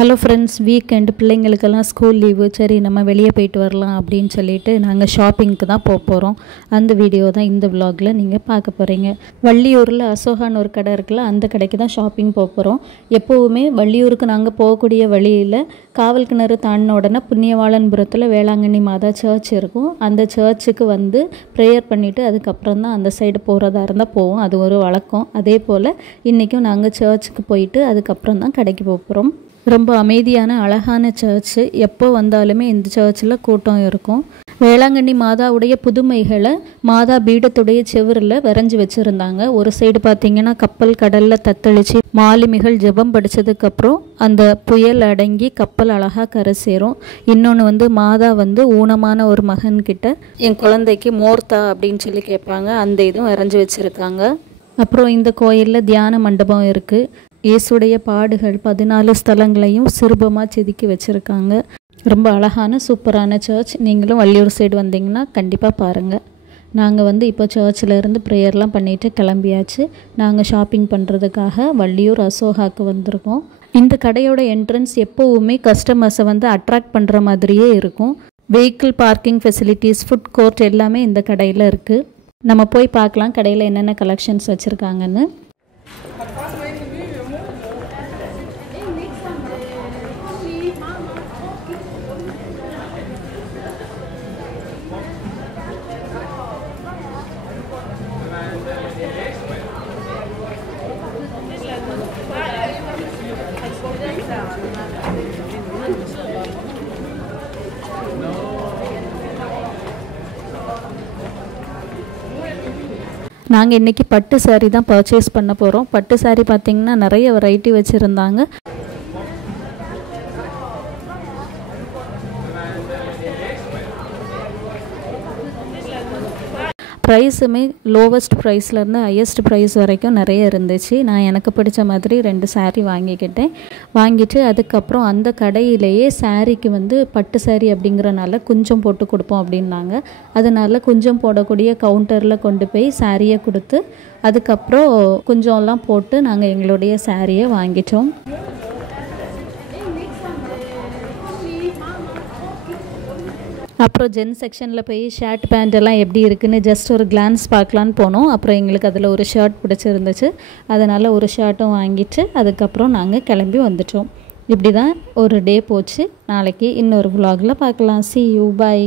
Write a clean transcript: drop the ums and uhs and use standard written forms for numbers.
Hello friends, weekend பிள்ளைங்களுக்கெல்லாம் school leave. சரி நம்ம வெளியே போயிட்டு வரலாம் அப்படின்னு சொல்லிட்டு நாங்கள் ஷாப்பிங்க்கு தான் போகிறோம். அந்த வீடியோ தான் இந்த விலாகில் நீங்கள் பார்க்க போகிறீங்க. வள்ளியூரில் அசோகான்னு ஒரு கடை இருக்குல்ல, அந்த கடைக்கு தான் ஷாப்பிங் போகிறோம். எப்போவுமே வள்ளியூருக்கு நாங்கள் போகக்கூடிய வழியில் காவல் கிணறு தாண்டின உடனே புண்ணியவாளன்புரத்தில் வேளாங்கண்ணி மாதா சர்ச் இருக்கும். அந்த சர்ச்சுக்கு வந்து ப்ரேயர் பண்ணிவிட்டு அதுக்கப்புறம் தான் அந்த சைடு போகிறதா இருந்தால் போவோம். அது ஒரு வழக்கம். அதே போல் இன்றைக்கும் நாங்கள் சர்ச்சுக்கு போயிட்டு அதுக்கப்புறம் தான் கடைக்கு போகிறோம். ரொம்ப அமைதியான அழகான சர்ச்சு. எப்போ வந்தாலுமே இந்த சர்ச்சில் கூட்டம் இருக்கும். வேளாங்கண்ணி மாதாவுடைய புதுமைகளை மாதா பீடத்துடைய செவரில் வரைஞ்சி வச்சுருந்தாங்க. ஒரு சைடு பார்த்திங்கன்னா கப்பல் கடலில் தத்தளித்து மாலுமிகள் ஜெபம் படித்ததுக்கப்புறம் அந்த புயல் அடங்கி கப்பல் அழகாக கரை சேரும். இன்னொன்று வந்து மாதா வந்து ஊனமான ஒரு மகன்கிட்ட என் குழந்தைக்கு மோர்த்தா அப்படின்னு சொல்லி கேட்பாங்க. அந்த இதுவும் வரைஞ்சி வச்சுருக்காங்க. அப்புறம் இந்த கோயிலில் தியான மண்டபம் இருக்குது. இயேசுடைய பாடுகள் 14 ஸ்தலங்களையும் சிறுபமாக செதுக்கி வச்சுருக்காங்க. ரொம்ப அழகான சூப்பரான சர்ச். நீங்களும் வள்ளியூர் சைடு வந்தீங்கன்னா கண்டிப்பாக பாருங்கள். நாங்கள் வந்து இப்போ சர்ச்சில் இருந்து ப்ரேயர்லாம் பண்ணிவிட்டு கிளம்பியாச்சு. நாங்கள் ஷாப்பிங் பண்ணுறதுக்காக வள்ளியூர் அசோகாவுக்கு வந்திருக்கோம். இந்த கடையோட என்ட்ரன்ஸ் எப்போவுமே கஸ்டமர்ஸை வந்து அட்ராக்ட் பண்ணுற மாதிரியே இருக்கும். Vehicle parking facilities, food court எல்லாமே இந்த கடையில் இருக்குது. நம்ம போய் பார்க்கலாம் கடையில் என்னென்ன கலெக்ஷன்ஸ் வச்சுருக்காங்கன்னு. நாங்கள் இன்றைக்கி பட்டு சாரீ தான் பர்ச்சேஸ் பண்ண போகிறோம். பட்டு சாரீ பார்த்திங்கன்னா நிறைய வெரைட்டி வச்சுருந்தாங்க. ப்ரைஸுமே லோவஸ்ட் ப்ரைஸ்லேருந்து ஹையஸ்ட் ப்ரைஸ் வரைக்கும் நிறைய இருந்துச்சு. நான் எனக்கு பிடிச்ச மாதிரி 2 சாரீ வாங்கிக்கிட்டேன். வாங்கிட்டு அதுக்கப்புறம் அந்த கடையிலேயே சாரீக்கு வந்து பட்டு சாரீ அப்படிங்கிறனால கொஞ்சம் போட்டு கொடுப்போம் அப்படின்னாங்க. அதனால் கொஞ்சம் போடக்கூடிய கவுண்டரில் கொண்டு போய் சாரியை கொடுத்து அதுக்கப்புறம் கொஞ்சம்லாம் போட்டு நாங்கள் எங்களுடைய சாரியை வாங்கிட்டோம். அப்புறம் ஜென் செக்ஷனில் போய் ஷர்ட் பேண்ட் எல்லாம் எப்படி இருக்குன்னு ஜஸ்ட் ஒரு கிளான்ஸ் பார்க்கலான்னு போனோம். அப்புறம் எங்களுக்கு அதில் ஒரு ஷர்ட் பிடிச்சிருந்துச்சு. அதனால் ஒரு ஷர்ட்டும் வாங்கிட்டு அதுக்கப்புறம் நாங்கள் கிளம்பி வந்துட்டோம். இப்படி தான் ஒரு டே போச்சு. நாளைக்கு இன்னொரு vlogல பார்க்கலாம். See you, bye.